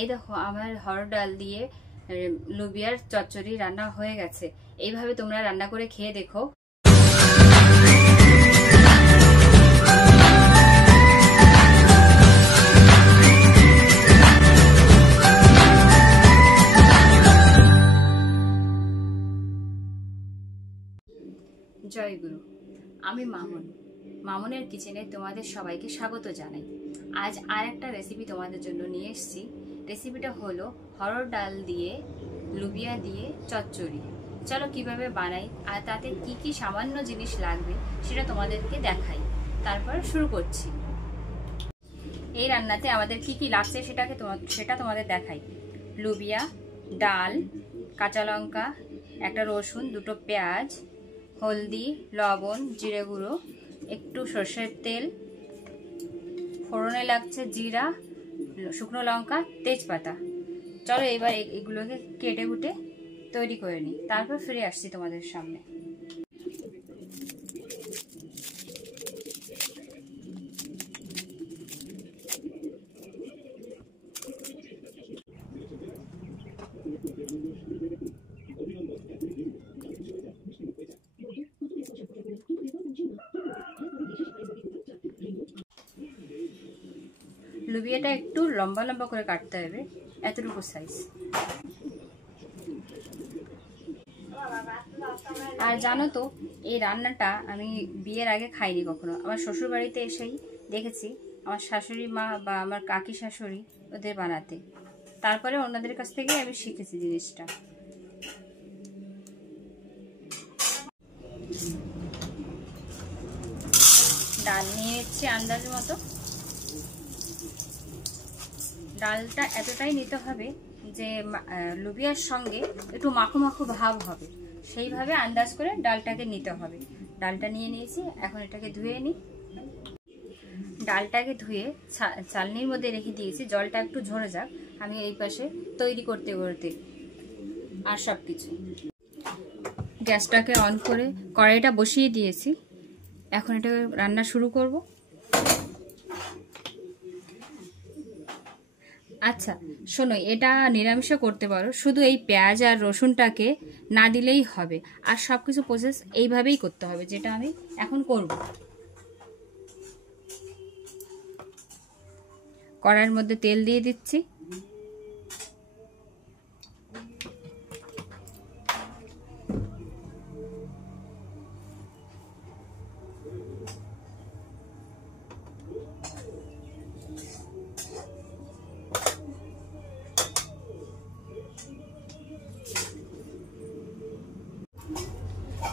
এই দেখো আমার হরড় ডাল দিয়ে লোবিয়ার চচ্চড়ি রান্না হয়ে গেছে। এইভাবে তোমরা রান্না করে খেয়ে দেখো। জয় গুরু। আমি মামুন, মামুনের কিচেনে তোমাদের সবাইকে স্বাগত জানাই। আজ আর একটা রেসিপি তোমাদের জন্য নিয়ে এসেছি। রেসিপিটা হলো হরড় ডাল দিয়ে লোবিয়া দিয়ে চচ্চড়ি। চলো কিভাবে বানাই আর তাতে কি কি সামান্য জিনিস লাগবে সেটা তোমাদেরকে দেখাই, তারপর শুরু করছি। এই রান্নাতে আমাদের কি কি লাগছে সেটা তোমাদের দেখাই। লোবিয়া, ডাল, কাঁচা লঙ্কা, একটা রসুন, দুটো পেঁয়াজ, হলদি, লবণ, জিরে গুঁড়ো, একটু সর্ষের তেল, ফোড়নে লাগছে জিরা, শুকনো লঙ্কা, তেজপাতা। চলো এবার এগুলোকে কেটে কুটে তৈরি করে নিই, তারপর ফিরে আসছি তোমাদের সামনে। লোবিয়াটা একটু লম্বা লম্বা করে কাটতে হবে, এতটুকু সাইজ। আর জানো তো, এই রান্নাটা আমি বিয়ের আগে খাইনি কখনো। আমার শ্বশুর বাড়িতে এসেই দেখেছি আমার শাশুড়ি মা বা আমার কাকি শাশুড়ি ওদের বানাতে, তারপরে ওনাদের কাছ থেকে আমি শিখেছি জিনিসটা। ডাল নিয়ে নিচ্ছি আন্দাজ মতো। ডালটা এতটাই নিতে হবে যে লোবিয়ার সঙ্গে একটু মাখো মাখো ভাব হবে, সেইভাবে আন্দাজ করে ডালটাকে নিতে হবে। ডালটা নিয়ে নিয়েছি, এখন এটাকে ধুয়ে নিই। ডালটাকে ধুয়ে চালনির মধ্যে রেখে দিয়েছি, জলটা একটু ঝরে যাক, আমি এই পাশে তৈরি করতে করতে আর সব কিছু। গ্যাসটাকে অন করে কড়াইটা বসিয়ে দিয়েছি, এখন এটা রান্না শুরু করব। আচ্ছা শোনো, এটা নিরামিষও করতে পারো, শুধু এই পেঁয়াজ আর রসুনটাকে না দিলেই হবে, আর সব কিছু প্রসেস এইভাবেই করতে হবে যেটা আমি এখন করব। কড়াইয়ের মধ্যে তেল দিয়ে দিচ্ছি।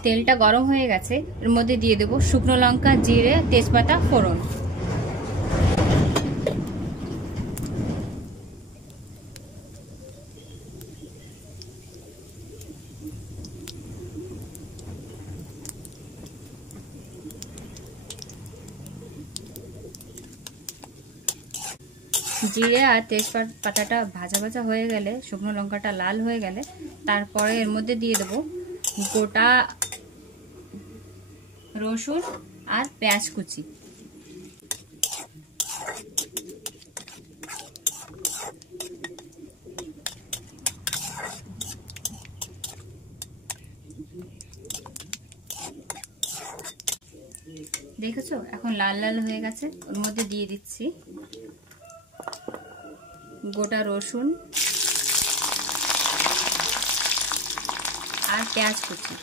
তেলটা গরম হয়ে গেছে, এর মধ্যে দিয়ে দেবো শুকনো লঙ্কা, জিরে, তেজপাতা, ফোড়ন। জিরে আর তেজপাতাটা ভাজা ভাজা হয়ে গেলে, শুকনো লঙ্কাটা লাল হয়ে গেলে, তারপরে এর মধ্যে দিয়ে দেবো গোটা রসুন আর পেঁয়াজ কুচি। দেখেছো এখন লাল লাল হয়ে গেছে, ওর মধ্যে দিয়ে দিচ্ছি গোটা রসুন আর পেঁয়াজ কুচি।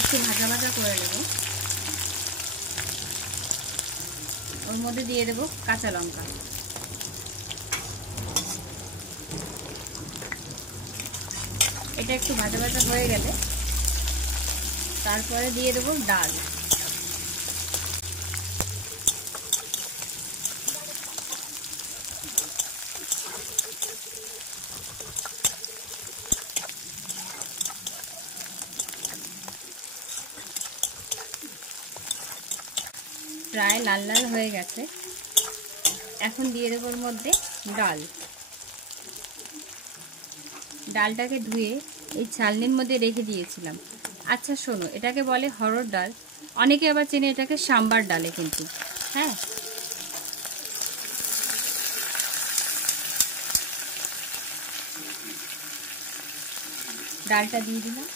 একটু ভাজা ভাজা করে নেব, ওর মধ্যে দিয়ে দেব কাঁচা লঙ্কা। এটা একটু ভাজা ভাজা হয়ে গেলে তারপরে দিয়ে দেব ডাল। প্রায় লাল লাল হয়ে গেছে, এখন দিয়ে দেব ওর মধ্যে ডাল। ডালটাকে ধুয়ে এই চালনির মধ্যে রেখে দিয়েছিলাম, আচ্ছা শোনো, এটাকে বলে হরড় ডাল, অনেকে আবার চেনে এটাকে সাম্বার ডালে কিন্তু। হ্যাঁ, ডালটা দিয়ে দিলাম।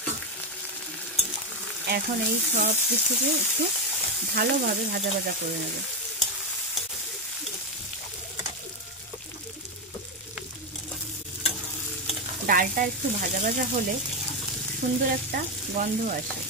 এখন এই সব কিছুকে একটু ভালোভাবে ভাজা ভাজা করে নেব। ডালটা একটু ভাজা ভাজা হলে সুন্দর একটা গন্ধ আসে।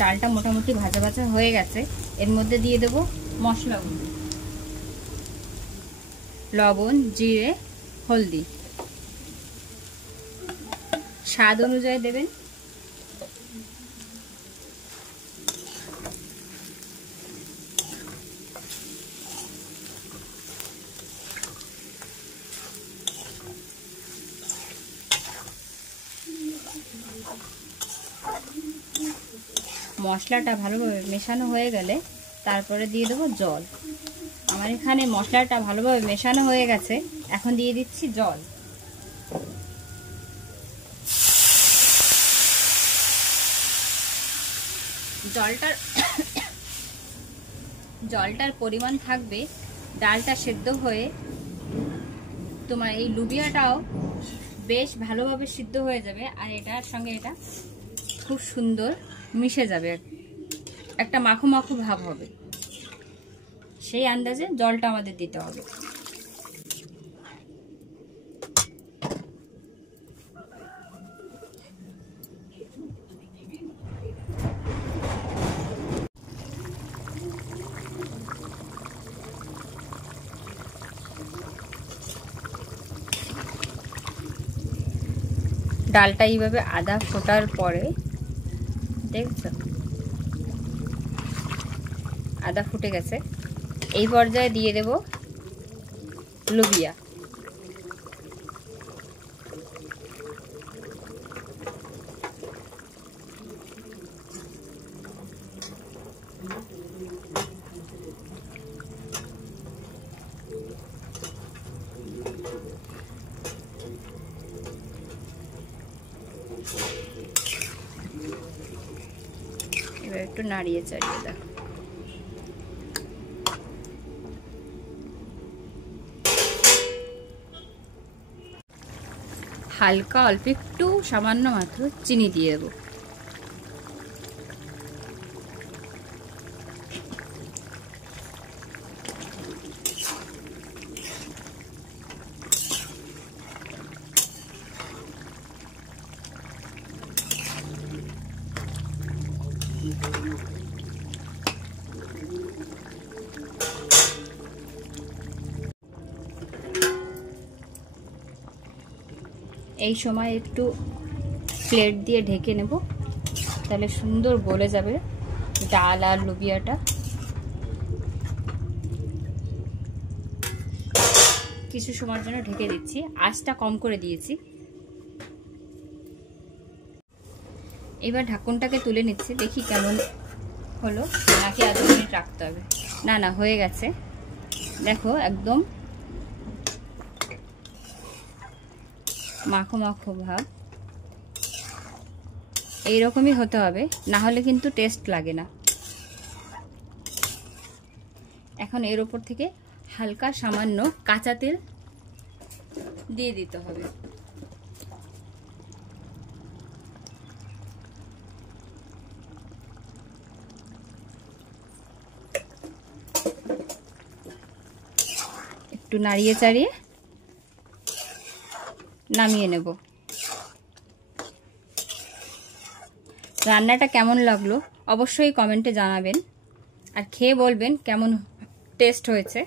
ডালটা মোটামুটি ভাজা ভাজা হয়ে গেছে। এর মধ্যে দিয়ে দেব মশলাগুলো, লবণ, জিরে, হলদি, স্বাদ অনুযায়ী দেবেন। মশলাটা ভালোভাবে মেশানো হয়ে গেলে তারপরে দিয়ে দেবো জল। আমার এখানে মশলাটা ভালোভাবে মেশানো হয়ে গেছে, এখন দিয়ে দিচ্ছি জল। জলটার পরিমাণ থাকবে, ডালটা সেদ্ধ হয়ে তোমার এই লুবিয়াটাও বেশ ভালোভাবে সিদ্ধ হয়ে যাবে, আর এটার সঙ্গে এটা খুব সুন্দর মিশে যাবে, একটা মাখো মাখো ভাব হবে। সেই আন্দাজে জলটা আমাদের দিতে হবে। ডালটা এইভাবে আদা ফোটার পরে দেখছো আদা ফুটে গেছে, এই পর্যায়ে দিয়ে দেব লুবিয়া। এবার একটু নাড়িয়ে চাড়িয়ে দাও। হালকা অল্প একটু সামান্য মাত্র চিনি দিয়ে দেবো। এই সময় একটু প্লেট দিয়ে ঢেকে নেব, তাহলে সুন্দর গলে যাবে ডাল আর লুবিয়াটা। কিছু সময়ের জন্য ঢেকে দিচ্ছি, আঁচটা কম করে দিয়েছি। এবার ঢাকনটাকে তুলে নিচ্ছি, দেখি কেমন হলো, নাকি আধ মিনিট রাখতে হবে। না না, হয়ে গেছে, দেখো একদম মাখো মাখো ভাব, এইরকমই হতে হবে, না হলে কিন্তু টেস্ট লাগে না। এখন এর উপর থেকে হালকা সামান্য কাঁচা তেল দিয়ে দিতে হবে। একটু নাড়িয়ে চাড়িয়ে নামিয়ে নেব। রান্নাটা কেমন লাগলো অবশ্যই কমেন্টে জানাবেন, আর খেয়ে বলবেন কেমন টেস্ট হয়েছে।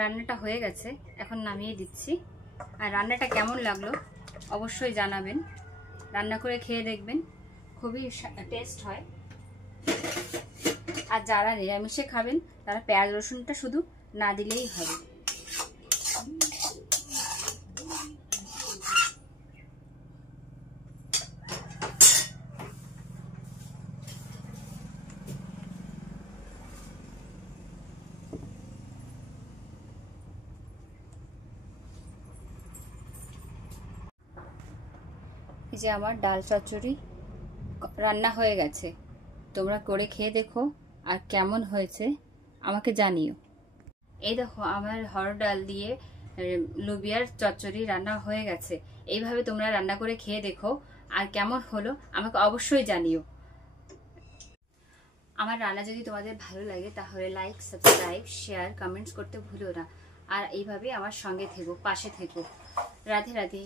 রান্নাটা হয়ে গেছে, এখন নামিয়ে দিচ্ছি। আর রান্নাটা কেমন লাগলো অবশ্যই জানাবেন, রান্না করে খেয়ে দেখবেন, খুবই টেস্ট হয়। আর যারা নিরামিষে খাবেন তারা পেঁয়াজ রসুনটা শুধু না দিলেই হবে। এই যে আমার ডাল চচ্চড়ি রান্না হয়ে গেছে, তোমরা করে খেয়ে দেখো আর কেমন হয়েছে আমাকে জানিও। এই দেখো আমার হরড় ডাল দিয়ে লোবিয়ার চচ্চড়ি রান্না হয়ে গেছে। এইভাবে তোমরা রান্না করে খেয়ে দেখো আর কেমন হলো আমাকে অবশ্যই জানিও। আমার রান্না যদি তোমাদের ভালো লাগে তাহলে লাইক, সাবস্ক্রাইব, শেয়ার, কমেন্টস করতে ভুলো না। আর এইভাবে আমার সঙ্গে থেকো, পাশে থেকো। রাধে রাধে।